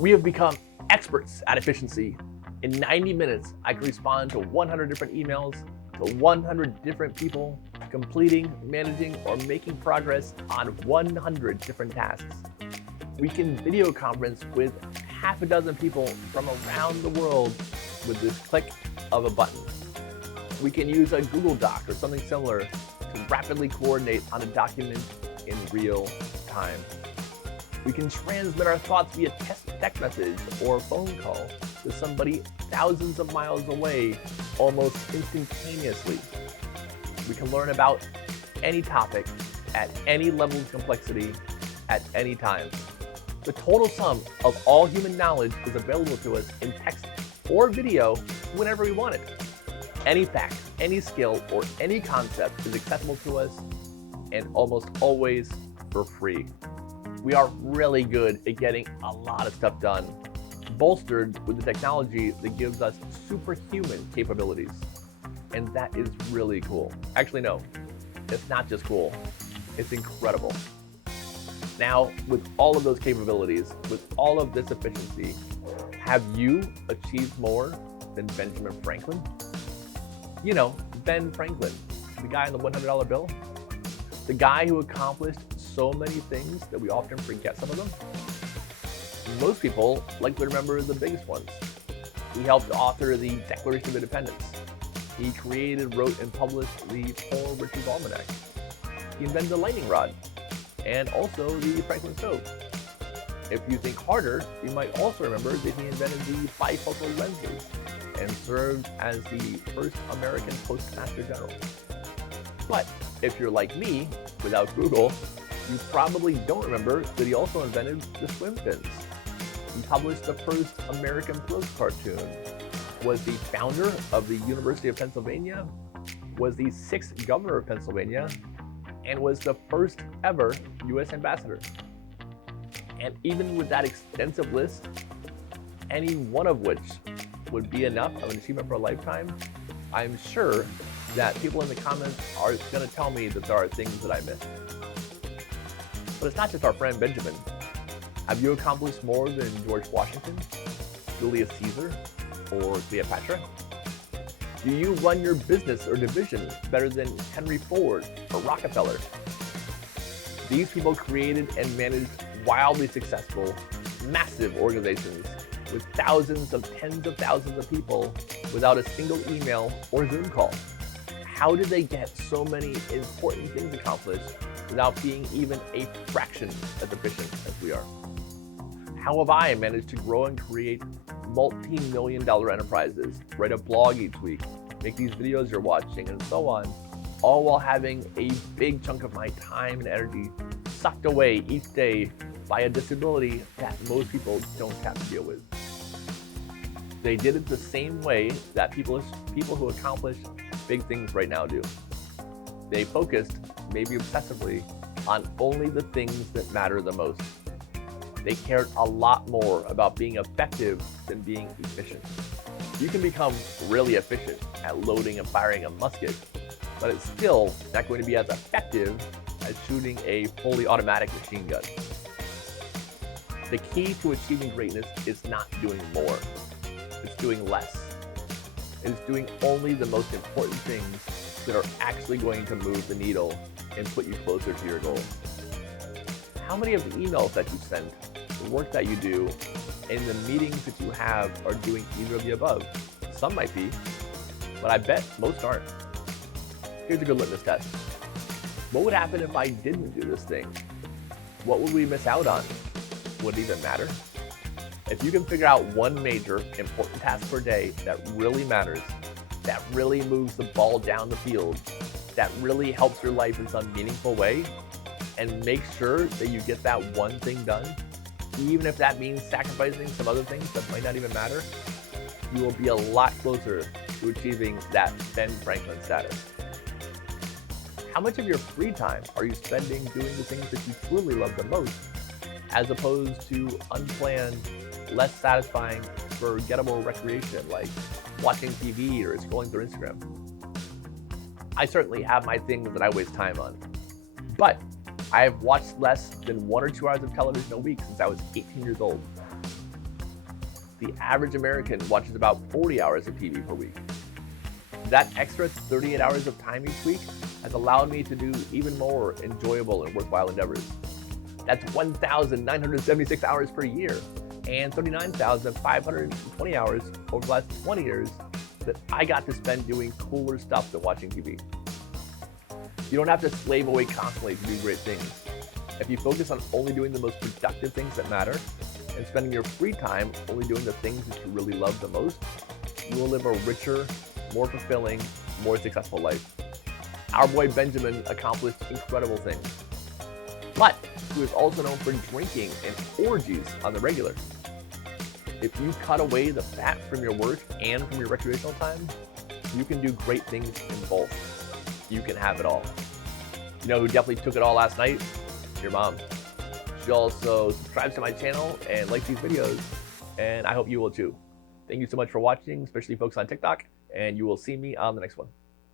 We have become experts at efficiency. In 90 minutes, I can respond to 100 different emails, to 100 different people, completing, managing, or making progress on 100 different tasks. We can video conference with half a dozen people from around the world with this click of a button. We can use a Google Doc or something similar to rapidly coordinate on a document in real time. We can transmit our thoughts via text message or phone call to somebody thousands of miles away almost instantaneously. We can learn about any topic at any level of complexity at any time. The total sum of all human knowledge is available to us in text or video whenever we want it. Any fact, any skill, or any concept is accessible to us and almost always for free. We are really good at getting a lot of stuff done, bolstered with the technology that gives us superhuman capabilities. And that is really cool. Actually, no, it's not just cool, it's incredible. Now, with all of those capabilities, with all of this efficiency, have you achieved more than Benjamin Franklin? You know, Ben Franklin, the guy on the $100 bill, the guy who accomplished so many things that we often forget some of them. Most people like to remember the biggest ones. He helped author the Declaration of Independence. He created, wrote, and published the Poor Richard's Almanac. He invented the lightning rod and also the Franklin stove. If you think harder, you might also remember that he invented the bifocal lenses and served as the first American Postmaster General. But if you're like me, without Google, you probably don't remember that he also invented the swim fins. He published the first American prose cartoon, was the founder of the University of Pennsylvania, was the 6th governor of Pennsylvania, and was the first ever US ambassador. And even with that extensive list, any one of which would be enough of an achievement for a lifetime, I'm sure that people in the comments are going to tell me that there are things that I missed. But it's not just our friend Benjamin. Have you accomplished more than George Washington, Julius Caesar, or Cleopatra? Do you run your business or division better than Henry Ford or Rockefeller? These people created and managed wildly successful, massive organizations with thousands of tens of thousands of people without a single email or Zoom call. How did they get so many important things accomplished without being even a fraction as efficient as we are? How have I managed to grow and create multi-million-dollar enterprises, write a blog each week, make these videos you're watching, and so on, all while having a big chunk of my time and energy sucked away each day by a disability that most people don't have to deal with? They did it the same way that people who accomplish big things right now do. They focused, maybe obsessively, on only the things that matter the most. They cared a lot more about being effective than being efficient. You can become really efficient at loading and firing a musket, but it's still not going to be as effective as shooting a fully automatic machine gun. The key to achieving greatness is not doing more, it's doing less. It is doing only the most important things that are actually going to move the needle and put you closer to your goal. How many of the emails that you send, the work that you do, and the meetings that you have are doing either of the above? Some might be, but I bet most aren't. Here's a good litmus test. What would happen if I didn't do this thing? What would we miss out on? Would it even matter? If you can figure out one major important task per day that really matters, that really moves the ball down the field, that really helps your life in some meaningful way, and make sure that you get that one thing done, even if that means sacrificing some other things that might not even matter, you will be a lot closer to achieving that Ben Franklin status. How much of your free time are you spending doing the things that you truly love the most, as opposed to unplanned, less satisfying, forgettable recreation like watching TV or scrolling through Instagram? I certainly have my things that I waste time on, but I have watched less than 1 or 2 hours of television a week since I was 18 years old. the average American watches about 40 hours of TV per week. That extra 38 hours of time each week has allowed me to do even more enjoyable and worthwhile endeavors. That's 1,976 hours per year and 39,520 hours over the last 20 years that I got to spend doing cooler stuff than watching TV. You don't have to slave away constantly to do great things. If you focus on only doing the most productive things that matter and spending your free time only doing the things that you really love the most, you will live a richer, more fulfilling, more successful life. Our boy Benjamin accomplished incredible things, but he was also known for drinking and orgies on the regular. If you cut away the fat from your work and from your recreational time, you can do great things in both. You can have it all. You know who definitely took it all last night? Your mom. She also subscribes to my channel and likes these videos, and I hope you will too. Thank you so much for watching, especially folks on TikTok, and you will see me on the next one.